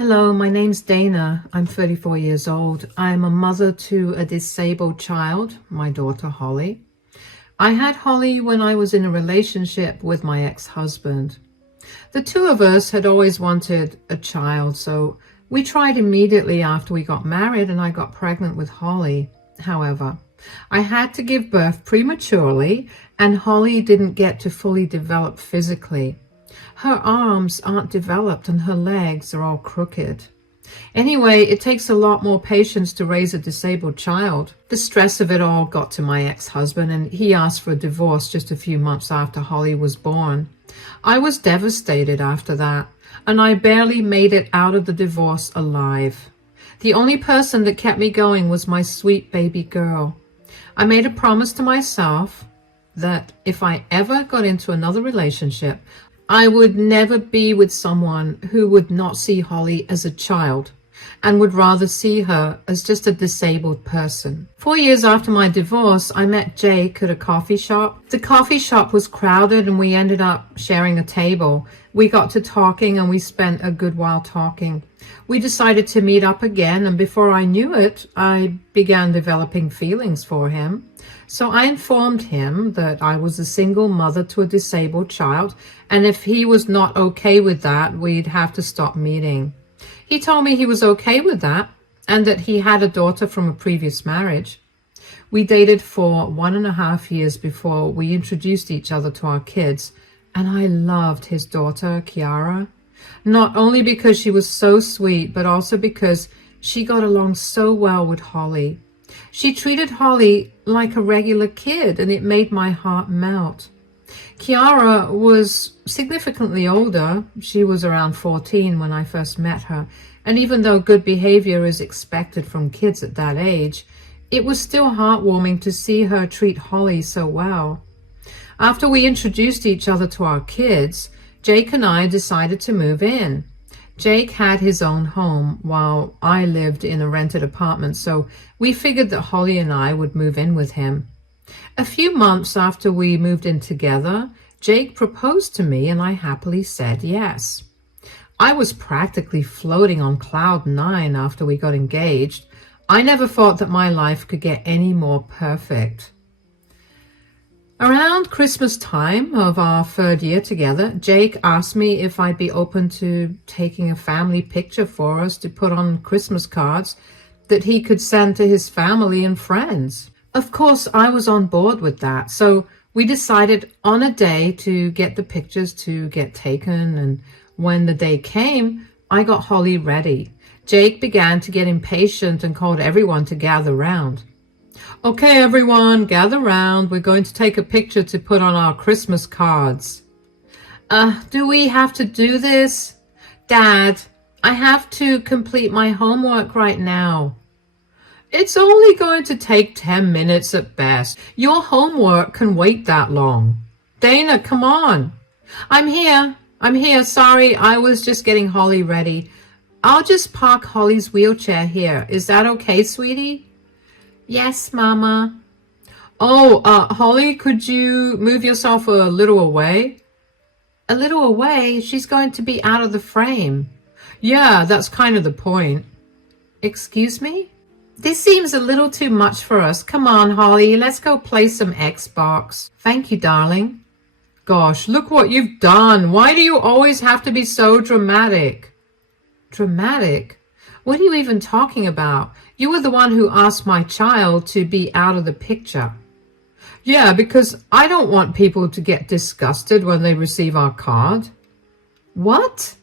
Hello, my name's Dana. I'm 34 years old. I'm a mother to a disabled child, my daughter Holly. I had Holly when I was in a relationship with my ex-husband. The two of us had always wanted a child, so we tried immediately after we got married and I got pregnant with Holly. However, I had to give birth prematurely and Holly didn't get to fully develop physically. Her arms aren't developed and her legs are all crooked. Anyway, it takes a lot more patience to raise a disabled child. The stress of it all got to my ex-husband and he asked for a divorce just a few months after Holly was born. I was devastated after that, and I barely made it out of the divorce alive. The only person that kept me going was my sweet baby girl. I made a promise to myself that if I ever got into another relationship, I would never be with someone who would not see Holly as a child and would rather see her as just a disabled person. 4 years after my divorce, I met Jake at a coffee shop. The coffee shop was crowded and we ended up sharing a table. We got to talking and we spent a good while talking. We decided to meet up again, and before I knew it, I began developing feelings for him. So I informed him that I was a single mother to a disabled child, and if he was not okay with that, we'd have to stop meeting. He told me he was okay with that, and that he had a daughter from a previous marriage. We dated for 1.5 years before we introduced each other to our kids, and I loved his daughter, Kiara. Not only because she was so sweet, but also because she got along so well with Holly. She treated Holly like a regular kid, and it made my heart melt. Kiara was significantly older. She was around 14 when I first met her, and even though good behavior is expected from kids at that age, it was still heartwarming to see her treat Holly so well. After we introduced each other to our kids, Jake and I decided to move in. Jake had his own home while I lived in a rented apartment, so we figured that Holly and I would move in with him. A few months after we moved in together, Jake proposed to me and I happily said yes. I was practically floating on cloud 9 after we got engaged. I never thought that my life could get any more perfect. Around Christmas time of our 3rd year together, Jake asked me if I'd be open to taking a family picture for us to put on Christmas cards that he could send to his family and friends. Of course, I was on board with that, so we decided on a day to get the pictures to get taken, and when the day came, I got Holly ready. Jake began to get impatient and called everyone to gather round. Okay, everyone, gather round. We're going to take a picture to put on our Christmas cards. Do we have to do this? Dad, I have to complete my homework right now. It's only going to take 10 minutes at best. Your homework can wait that long. Dana, come on. I'm here. Sorry, I was just getting Holly ready. I'll just park Holly's wheelchair here. Is that okay, sweetie? Yes, Mama. Oh, Holly, could you move yourself a little away? A little away? She's going to be out of the frame. Yeah, that's kind of the point. Excuse me? This seems a little too much for us. Come on, Holly, let's go play some Xbox. Thank you, darling. Gosh, look what you've done. Why do you always have to be so dramatic? Dramatic? What are you even talking about? You were the one who asked my child to be out of the picture. Yeah, because I don't want people to get disgusted when they receive our card. What?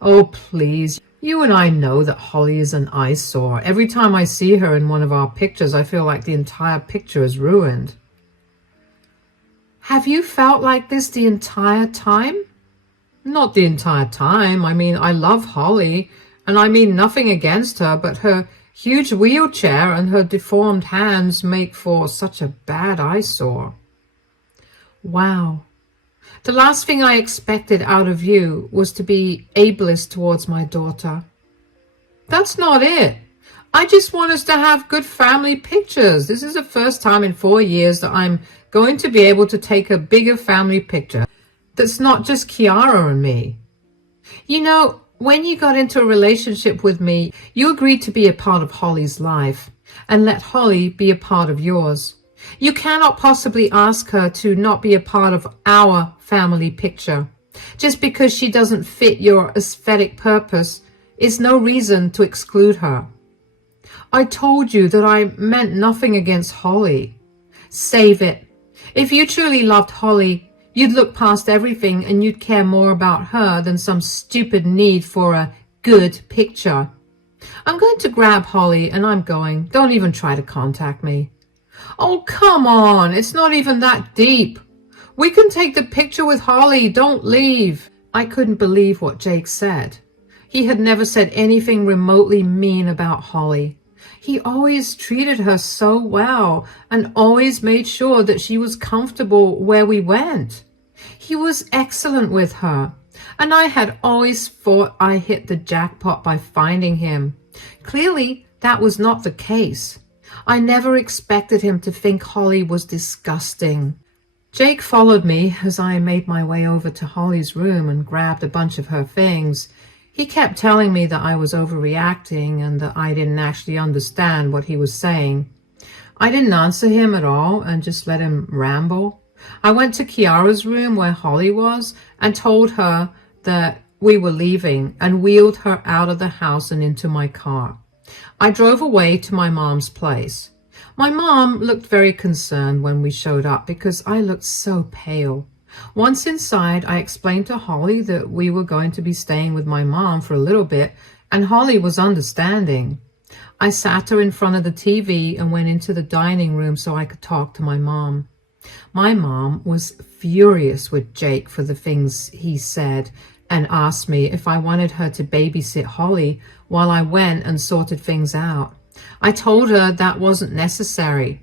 Oh, please. You and I know that Holly is an eyesore. Every time I see her in one of our pictures, I feel like the entire picture is ruined. Have you felt like this the entire time? Not the entire time. I mean, I love Holly, and I mean nothing against her, but her huge wheelchair and her deformed hands make for such a bad eyesore. Wow. The last thing I expected out of you was to be ableist towards my daughter. That's not it. I just want us to have good family pictures. This is the first time in 4 years that I'm going to be able to take a bigger family picture that's not just Kiara and me. You know, When you got into a relationship with me, you agreed to be a part of Holly's life and let Holly be a part of yours. You cannot possibly ask her to not be a part of our family picture. Just because she doesn't fit your aesthetic purpose is no reason to exclude her. I told you that I meant nothing against Holly. Save it. If you truly loved Holly, you'd look past everything and you'd care more about her than some stupid need for a good picture. I'm going to grab Holly and I'm going. Don't even try to contact me. Oh, come on. It's not even that deep. We can take the picture with Holly. Don't leave. I couldn't believe what Jake said. He had never said anything remotely mean about Holly. He always treated her so well and always made sure that she was comfortable where we went. He was excellent with her, and I had always thought I hit the jackpot by finding him. Clearly, that was not the case. I never expected him to think Holly was disgusting. Jake followed me as I made my way over to Holly's room and grabbed a bunch of her things. He kept telling me that I was overreacting and that I didn't actually understand what he was saying. I didn't answer him at all and just let him ramble. I went to Kiara's room where Holly was and told her that we were leaving and wheeled her out of the house and into my car. I drove away to my mom's place. My mom looked very concerned when we showed up because I looked so pale. Once inside, I explained to Holly that we were going to be staying with my mom for a little bit, and Holly was understanding. I sat her in front of the TV and went into the dining room so I could talk to my mom. My mom was furious with Jake for the things he said and asked me if I wanted her to babysit Holly while I went and sorted things out. I told her that wasn't necessary.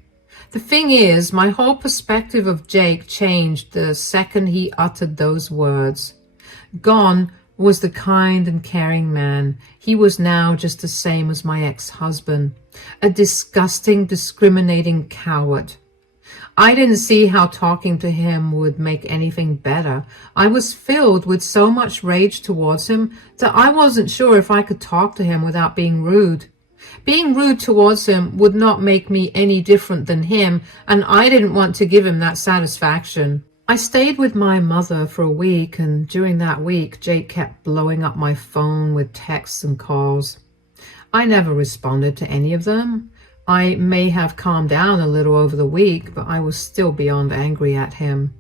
The thing is, my whole perspective of Jake changed the second he uttered those words. Gone was the kind and caring man. He was now just the same as my ex-husband, a disgusting, discriminating coward. I didn't see how talking to him would make anything better. I was filled with so much rage towards him that I wasn't sure if I could talk to him without being rude. Being rude towards him would not make me any different than him, and I didn't want to give him that satisfaction. I stayed with my mother for a week, and during that week, Jake kept blowing up my phone with texts and calls. I never responded to any of them. I may have calmed down a little over the week, but I was still beyond angry at him.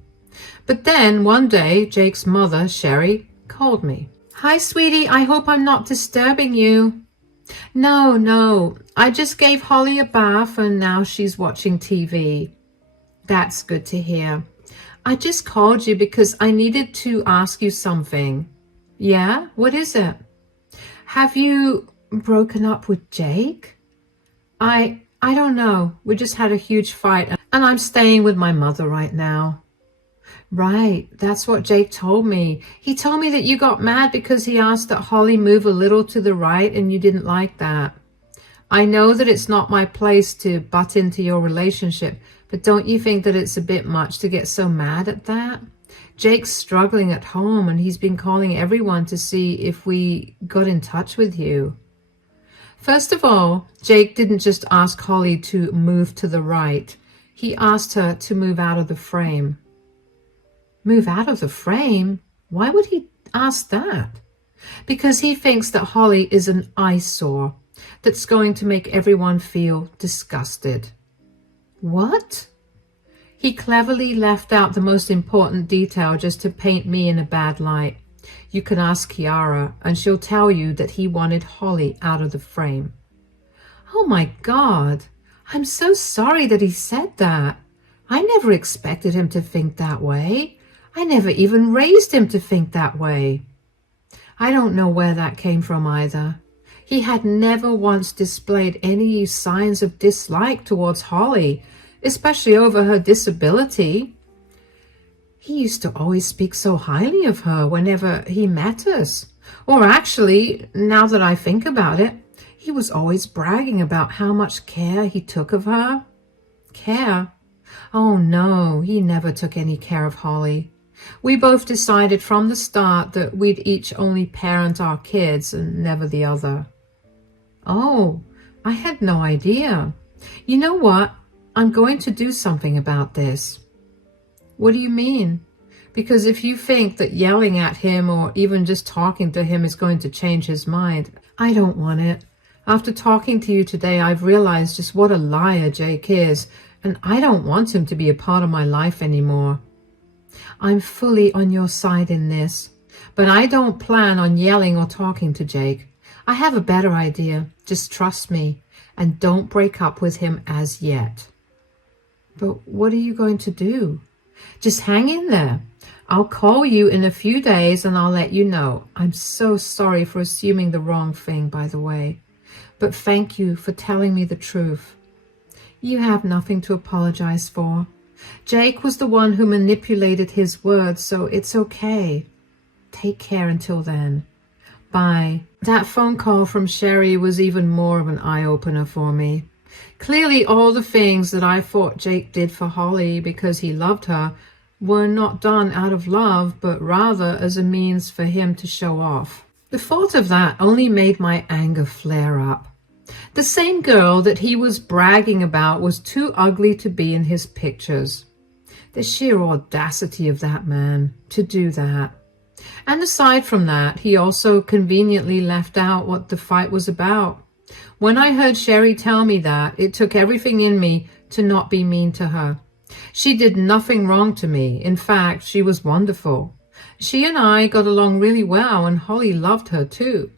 But then, one day, Jake's mother, Sherry, called me. "Hi, sweetie, I hope I'm not disturbing you." No, I just gave Holly a bath and now she's watching TV. That's good to hear. I just called you because I needed to ask you something. Yeah? What is it? Have you broken up with Jake? I don't know. We just had a huge fight and I'm staying with my mother right now. Right, that's what Jake told me. He told me that you got mad because he asked that Holly move a little to the right and you didn't like that. I know that it's not my place to butt into your relationship, but don't you think that it's a bit much to get so mad at that? Jake's struggling at home and he's been calling everyone to see if we got in touch with you. First of all, Jake didn't just ask Holly to move to the right. He asked her to move out of the frame. Move out of the frame? Why would he ask that? Because he thinks that Holly is an eyesore that's going to make everyone feel disgusted. What? He cleverly left out the most important detail just to paint me in a bad light. You can ask Kiara and she'll tell you that he wanted Holly out of the frame. Oh my God, I'm so sorry that he said that. I never expected him to think that way. I never even raised him to think that way. I don't know where that came from either. He had never once displayed any signs of dislike towards Holly, especially over her disability. He used to always speak so highly of her whenever he met us. Or actually, now that I think about it, he was always bragging about how much care he took of her. Care? Oh no, he never took any care of Holly. We both decided from the start that we'd each only parent our kids and never the other. Oh, I had no idea. You know what? I'm going to do something about this. What do you mean? Because if you think that yelling at him or even just talking to him is going to change his mind, I don't want it. After talking to you today, I've realized just what a liar Jake is, and I don't want him to be a part of my life anymore. I'm fully on your side in this, but I don't plan on yelling or talking to Jake. I have a better idea. Just trust me, and don't break up with him as yet. But what are you going to do? Just hang in there. I'll call you in a few days and I'll let you know. I'm so sorry for assuming the wrong thing, by the way. But thank you for telling me the truth. You have nothing to apologize for. Jake was the one who manipulated his words, so it's okay. Take care until then. Bye. That phone call from Sherry was even more of an eye-opener for me. Clearly all the things that I thought Jake did for Holly because he loved her were not done out of love, but rather as a means for him to show off. The thought of that only made my anger flare up. The same girl that he was bragging about was too ugly to be in his pictures. The sheer audacity of that man to do that. And aside from that, he also conveniently left out what the fight was about. When I heard Sherry tell me that, it took everything in me to not be mean to her. She did nothing wrong to me. In fact, she was wonderful. She and I got along really well, and Holly loved her too.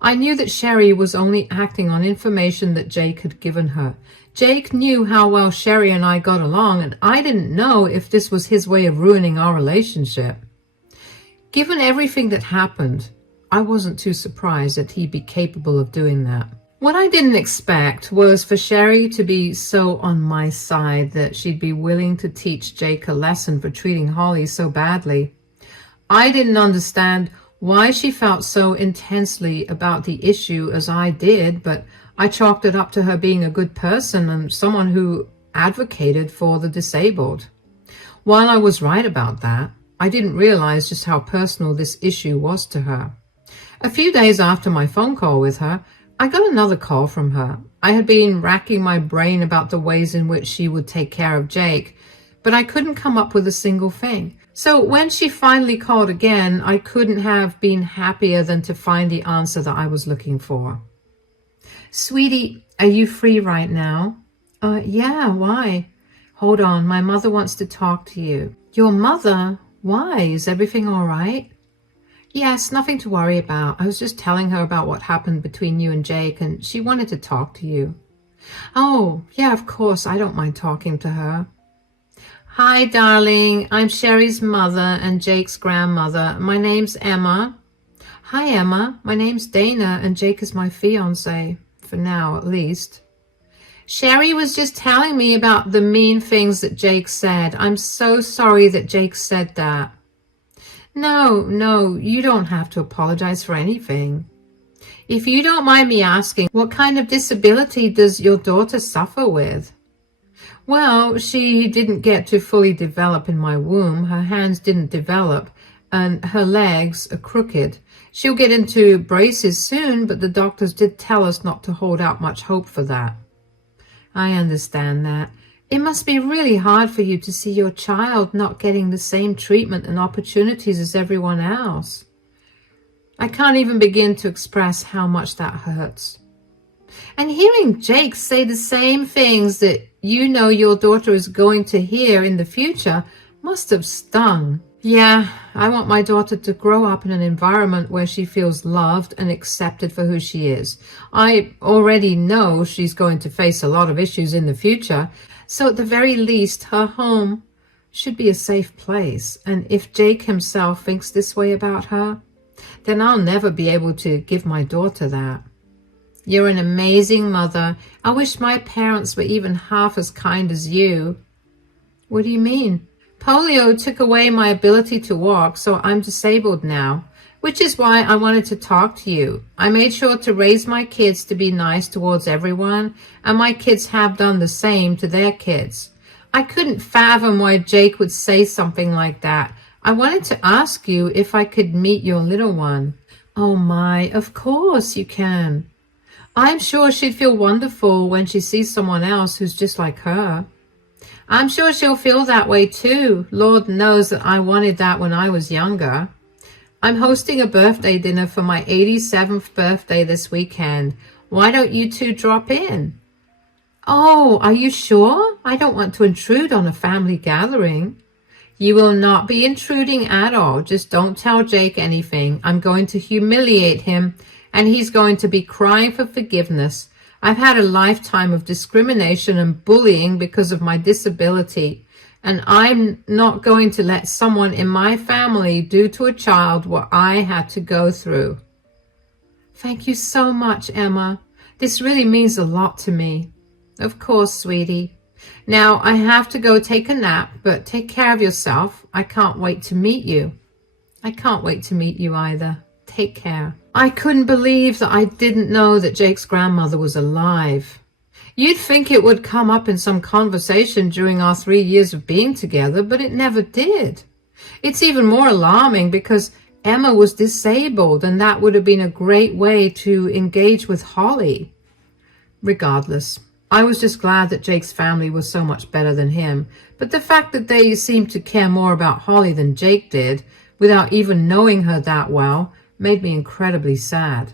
I knew that Sherry was only acting on information that Jake had given her. Jake knew how well Sherry and I got along, and I didn't know if this was his way of ruining our relationship. Given everything that happened, I wasn't too surprised that he'd be capable of doing that. What I didn't expect was for Sherry to be so on my side that she'd be willing to teach Jake a lesson for treating Holly so badly. I didn't understand why she felt so intensely about the issue as I did, but I chalked it up to her being a good person and someone who advocated for the disabled. While I was right about that, I didn't realize just how personal this issue was to her. A few days after my phone call with her, I got another call from her. I had been racking my brain about the ways in which she would take care of Jake, but I couldn't come up with a single thing. So when she finally called again, I couldn't have been happier than to find the answer that I was looking for. Sweetie, are you free right now? Yeah, why? Hold on, my mother wants to talk to you. Your mother? Why? Is everything all right? Yes, nothing to worry about. I was just telling her about what happened between you and Jake, and she wanted to talk to you. Oh, yeah, of course. I don't mind talking to her. Hi, darling. I'm Sherry's mother and Jake's grandmother. My name's Emma. Hi, Emma. My name's Dana, and Jake is my fiance. For now, at least. Sherry was just telling me about the mean things that Jake said. I'm so sorry that Jake said that. No, you don't have to apologize for anything. If you don't mind me asking, what kind of disability does your daughter suffer with? Well, she didn't get to fully develop in my womb. Her hands didn't develop, and her legs are crooked. She'll get into braces soon, but the doctors did tell us not to hold out much hope for that. I understand that. It must be really hard for you to see your child not getting the same treatment and opportunities as everyone else. I can't even begin to express how much that hurts. And hearing Jake say the same things that you know your daughter is going to hear in the future must have stung. Yeah, I want my daughter to grow up in an environment where she feels loved and accepted for who she is. I already know she's going to face a lot of issues in the future, so at the very least, her home should be a safe place. And if Jake himself thinks this way about her, then I'll never be able to give my daughter that. You're an amazing mother. I wish my parents were even half as kind as you. What do you mean? Polio took away my ability to walk, so I'm disabled now, which is why I wanted to talk to you. I made sure to raise my kids to be nice towards everyone, and my kids have done the same to their kids. I couldn't fathom why Jake would say something like that. I wanted to ask you if I could meet your little one. Oh my, of course you can. I'm sure she'd feel wonderful when she sees someone else who's just like her. I'm sure she'll feel that way too. Lord knows that I wanted that when I was younger. I'm hosting a birthday dinner for my 87th birthday this weekend. Why don't you two drop in? Oh, are you sure? I don't want to intrude on a family gathering. You will not be intruding at all. Just don't tell Jake anything. I'm going to humiliate him, and he's going to be crying for forgiveness. I've had a lifetime of discrimination and bullying because of my disability, and I'm not going to let someone in my family do to a child what I had to go through. Thank you so much, Emma. This really means a lot to me. Of course, sweetie. Now, I have to go take a nap, but take care of yourself. I can't wait to meet you. I can't wait to meet you either. Take care. I couldn't believe that I didn't know that Jake's grandmother was alive. You'd think it would come up in some conversation during our 3 years of being together, but it never did. It's even more alarming because Emma was disabled, and that would have been a great way to engage with Holly. Regardless, I was just glad that Jake's family was so much better than him, but the fact that they seemed to care more about Holly than Jake did, without even knowing her that well, made me incredibly sad.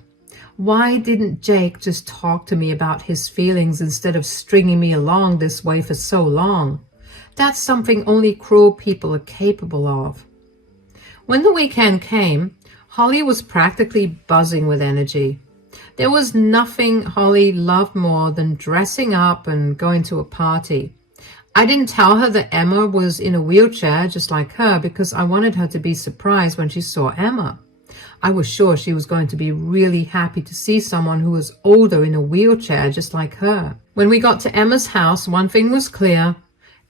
Why didn't Jake just talk to me about his feelings instead of stringing me along this way for so long? That's something only cruel people are capable of. When the weekend came, Holly was practically buzzing with energy. There was nothing Holly loved more than dressing up and going to a party. I didn't tell her that Emma was in a wheelchair just like her because I wanted her to be surprised when she saw Emma. I was sure she was going to be really happy to see someone who was older in a wheelchair just like her. When we got to Emma's house, one thing was clear.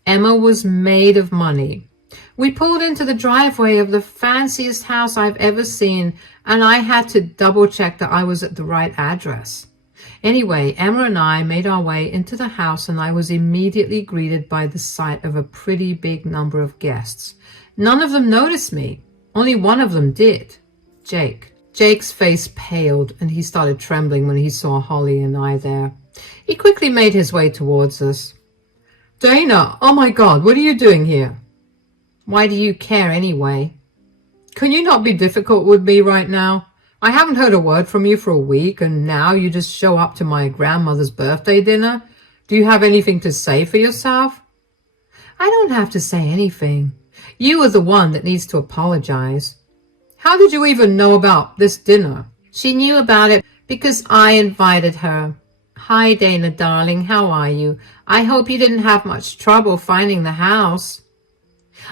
Emma was made of money. We pulled into the driveway of the fanciest house I've ever seen, and I had to double check that I was at the right address. Anyway, Emma and I made our way into the house, and I was immediately greeted by the sight of a pretty big number of guests. None of them noticed me. Only one of them did. Jake. Jake's face paled, and he started trembling when he saw Holly and I there. He quickly made his way towards us. Dana, oh my God, what are you doing here? Why do you care anyway? Can you not be difficult with me right now? I haven't heard a word from you for a week, and now you just show up to my grandmother's birthday dinner? Do you have anything to say for yourself? I don't have to say anything. You are the one that needs to apologize. How did you even know about this dinner? She knew about it because I invited her. Hi, Dana, darling. How are you? I hope you didn't have much trouble finding the house.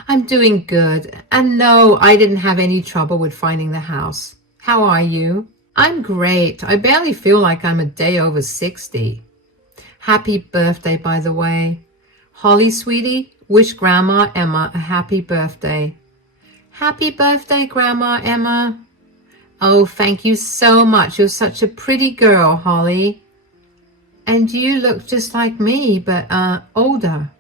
I'm doing good. And no, I didn't have any trouble with finding the house. How are you? I'm great. I barely feel like I'm a day over 60. Happy birthday, by the way. Holly, sweetie, wish Grandma Emma a happy birthday. Happy birthday, Grandma Emma. Oh, thank you so much. You're such a pretty girl, Holly. And you look just like me, but older.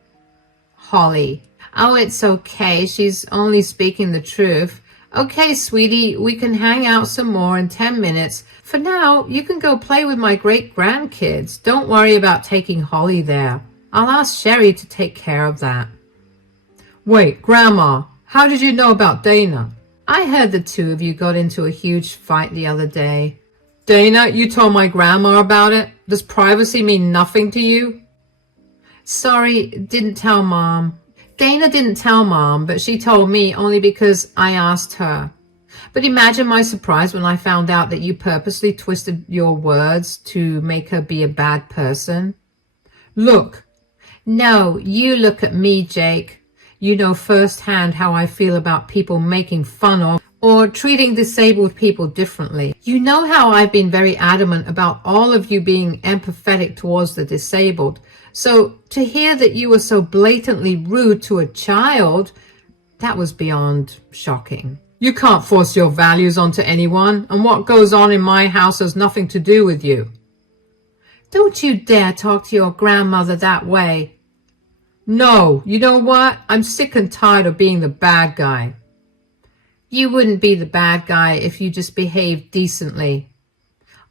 Holly. Oh, it's okay. She's only speaking the truth. Okay, sweetie, we can hang out some more in 10 minutes. For now, you can go play with my great-grandkids. Don't worry about taking Holly there. I'll ask Sherry to take care of that. Wait, Grandma, how did you know about Dana? I heard the two of you got into a huge fight the other day. Dana, you told my grandma about it? Does privacy mean nothing to you? Sorry, didn't tell Mom. Dana didn't tell Mom, but she told me only because I asked her. But imagine my surprise when I found out that you purposely twisted your words to make her be a bad person. Look. No, you look at me, Jake. You know firsthand how I feel about people making fun of or treating disabled people differently. You know how I've been very adamant about all of you being empathetic towards the disabled. So to hear that you were so blatantly rude to a child, that was beyond shocking. You can't force your values onto anyone, and what goes on in my house has nothing to do with you. Don't you dare talk to your grandmother that way. No, you know what? I'm sick and tired of being the bad guy. You wouldn't be the bad guy if you just behaved decently.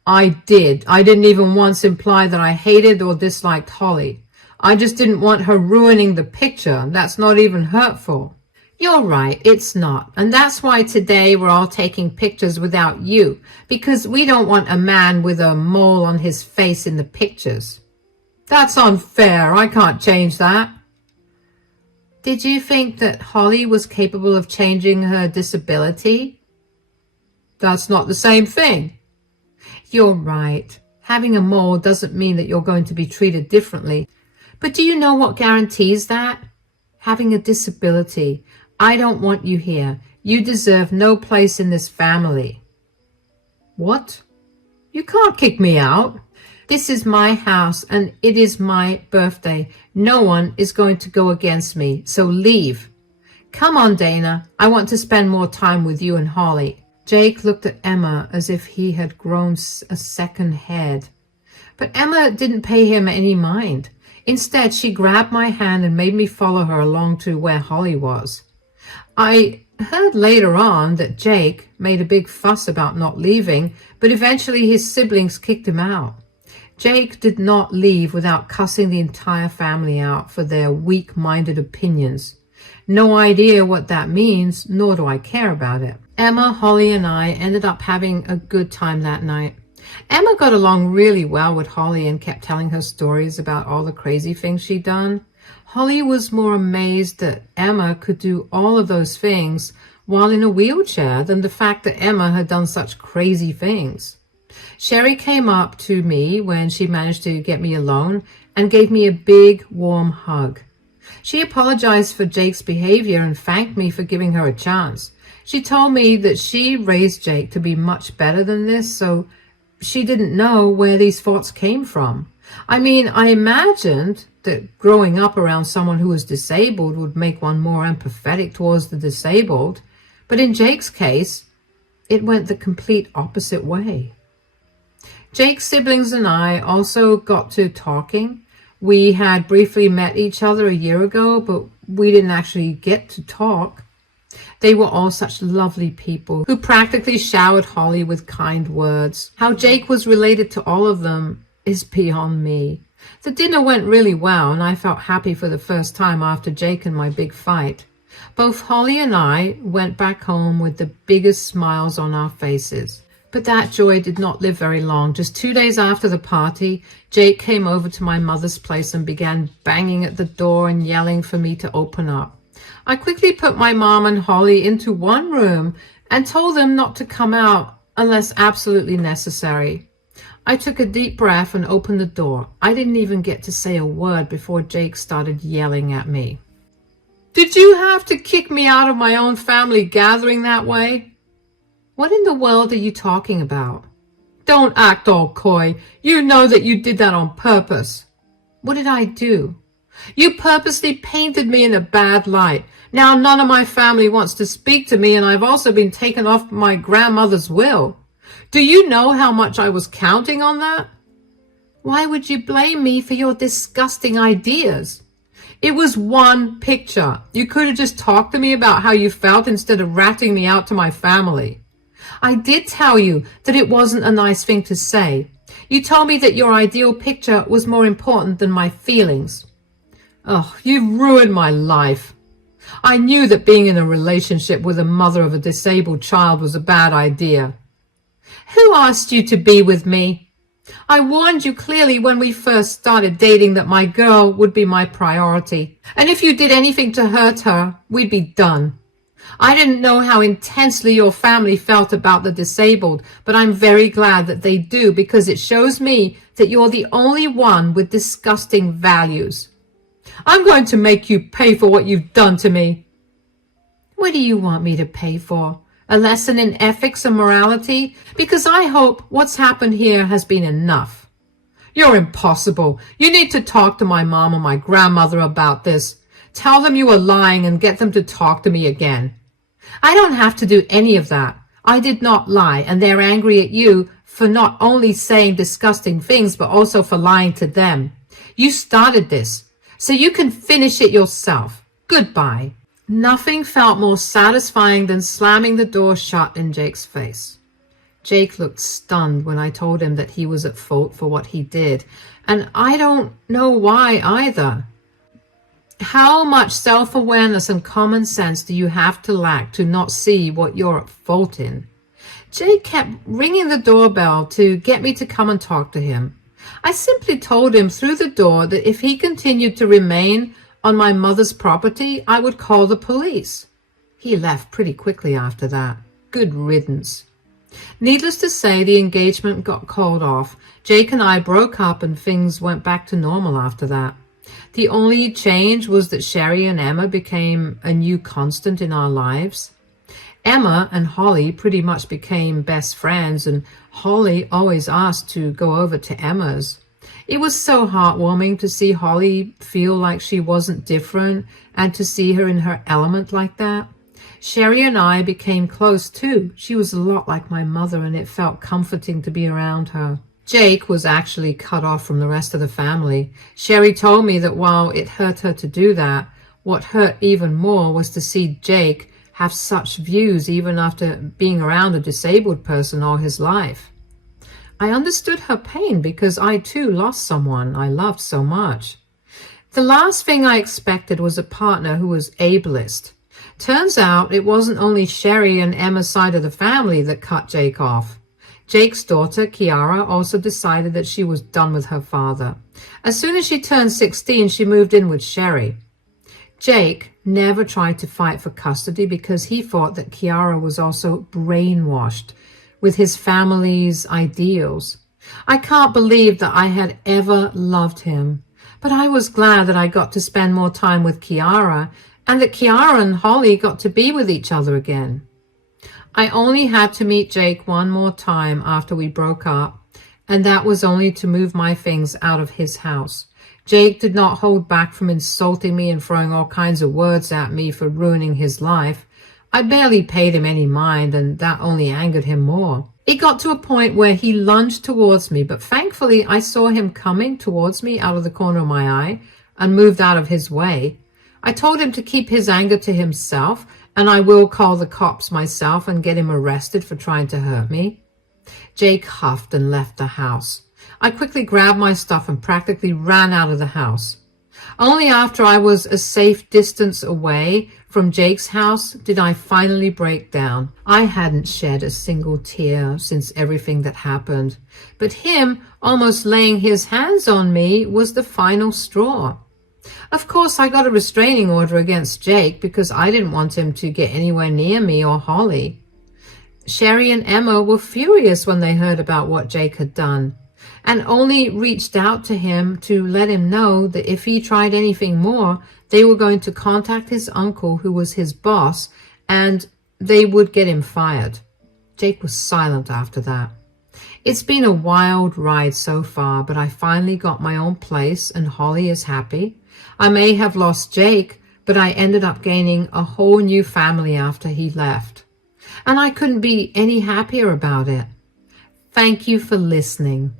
I did. I didn't even once imply that I hated or disliked Holly. I just didn't want her ruining the picture. That's not even hurtful. You're right, it's not. And that's why today we're all taking pictures without you, because we don't want a man with a mole on his face in the pictures. That's unfair. I can't change that. Did you think that Holly was capable of changing her disability? That's not the same thing. You're right. Having a mole doesn't mean that you're going to be treated differently. But do you know what guarantees that? Having a disability. I don't want you here. You deserve no place in this family. What? You can't kick me out. This is my house and it is my birthday. No one is going to go against me, so leave. Come on, Dana. I want to spend more time with you and Holly. Jake looked at Emma as if he had grown a second head. But Emma didn't pay him any mind. Instead, she grabbed my hand and made me follow her along to where Holly was. I heard later on that Jake made a big fuss about not leaving, but eventually his siblings kicked him out. Jake did not leave without cussing the entire family out for their weak-minded opinions. No idea what that means, nor do I care about it. Emma, Holly, and I ended up having a good time that night. Emma got along really well with Holly and kept telling her stories about all the crazy things she'd done. Holly was more amazed that Emma could do all of those things while in a wheelchair than the fact that Emma had done such crazy things. Sherry came up to me when she managed to get me alone and gave me a big, warm hug. She apologized for Jake's behavior and thanked me for giving her a chance. She told me that she raised Jake to be much better than this, so she didn't know where these thoughts came from. I mean, I imagined that growing up around someone who was disabled would make one more empathetic towards the disabled, but in Jake's case, it went the complete opposite way. Jake's siblings and I also got to talking. We had briefly met each other a year ago, but we didn't actually get to talk. They were all such lovely people who practically showered Holly with kind words. How Jake was related to all of them is beyond me. The dinner went really well, and I felt happy for the first time after Jake and my big fight. Both Holly and I went back home with the biggest smiles on our faces. But that joy did not live very long. Just 2 days after the party, Jake came over to my mother's place and began banging at the door and yelling for me to open up. I quickly put my mom and Holly into one room and told them not to come out unless absolutely necessary. I took a deep breath and opened the door. I didn't even get to say a word before Jake started yelling at me. Did you have to kick me out of my own family gathering that way? What in the world are you talking about? Don't act all coy. You know that you did that on purpose. What did I do? You purposely painted me in a bad light. Now none of my family wants to speak to me, and I've also been taken off my grandmother's will. Do you know how much I was counting on that? Why would you blame me for your disgusting ideas? It was one picture. You could have just talked to me about how you felt instead of ratting me out to my family. I did tell you that it wasn't a nice thing to say. You told me that your ideal picture was more important than my feelings. Oh, you've ruined my life. I knew that being in a relationship with a mother of a disabled child was a bad idea. Who asked you to be with me? I warned you clearly when we first started dating that my girl would be my priority. And if you did anything to hurt her, we'd be done. I didn't know how intensely your family felt about the disabled, but I'm very glad that they do, because it shows me that you're the only one with disgusting values. I'm going to make you pay for what you've done to me. What do you want me to pay for? A lesson in ethics and morality? Because I hope what's happened here has been enough. You're impossible. You need to talk to my mom and my grandmother about this. Tell them you are lying and get them to talk to me again. I don't have to do any of that. I did not lie, and they're angry at you for not only saying disgusting things, but also for lying to them. You started this, so you can finish it yourself. Goodbye. Nothing felt more satisfying than slamming the door shut in Jake's face. Jake looked stunned when I told him that he was at fault for what he did, and I don't know why either. How much self-awareness and common sense do you have to lack to not see what you're at fault in? Jake kept ringing the doorbell to get me to come and talk to him. I simply told him through the door that if he continued to remain on my mother's property, I would call the police. He left pretty quickly after that. Good riddance. Needless to say, the engagement got called off. Jake and I broke up and things went back to normal after that. The only change was that Sherry and Emma became a new constant in our lives. Emma and Holly pretty much became best friends, and Holly always asked to go over to Emma's. It was so heartwarming to see Holly feel like she wasn't different and to see her in her element like that. Sherry and I became close too. She was a lot like my mother, and it felt comforting to be around her. Jake was actually cut off from the rest of the family. Sherry told me that while it hurt her to do that, what hurt even more was to see Jake have such views even after being around a disabled person all his life. I understood her pain because I too lost someone I loved so much. The last thing I expected was a partner who was ableist. Turns out it wasn't only Sherry and Emma's side of the family that cut Jake off. Jake's daughter, Kiara, also decided that she was done with her father. As soon as she turned 16, she moved in with Sherry. Jake never tried to fight for custody because he thought that Kiara was also brainwashed with his family's ideals. I can't believe that I had ever loved him, but I was glad that I got to spend more time with Kiara and that Kiara and Holly got to be with each other again. I only had to meet Jake one more time after we broke up, and that was only to move my things out of his house. Jake did not hold back from insulting me and throwing all kinds of words at me for ruining his life. I barely paid him any mind, and that only angered him more. It got to a point where he lunged towards me, but thankfully I saw him coming towards me out of the corner of my eye and moved out of his way. I told him to keep his anger to himself, and I will call the cops myself and get him arrested for trying to hurt me. Jake huffed and left the house. I quickly grabbed my stuff and practically ran out of the house. Only after I was a safe distance away from Jake's house did I finally break down. I hadn't shed a single tear since everything that happened, but him almost laying his hands on me was the final straw. Of course, I got a restraining order against Jake because I didn't want him to get anywhere near me or Holly. Sherry and Emma were furious when they heard about what Jake had done, and only reached out to him to let him know that if he tried anything more, they were going to contact his uncle, who was his boss, and they would get him fired. Jake was silent after that. It's been a wild ride so far, but I finally got my own place and Holly is happy. I may have lost Jake, but I ended up gaining a whole new family after he left. And I couldn't be any happier about it. Thank you for listening.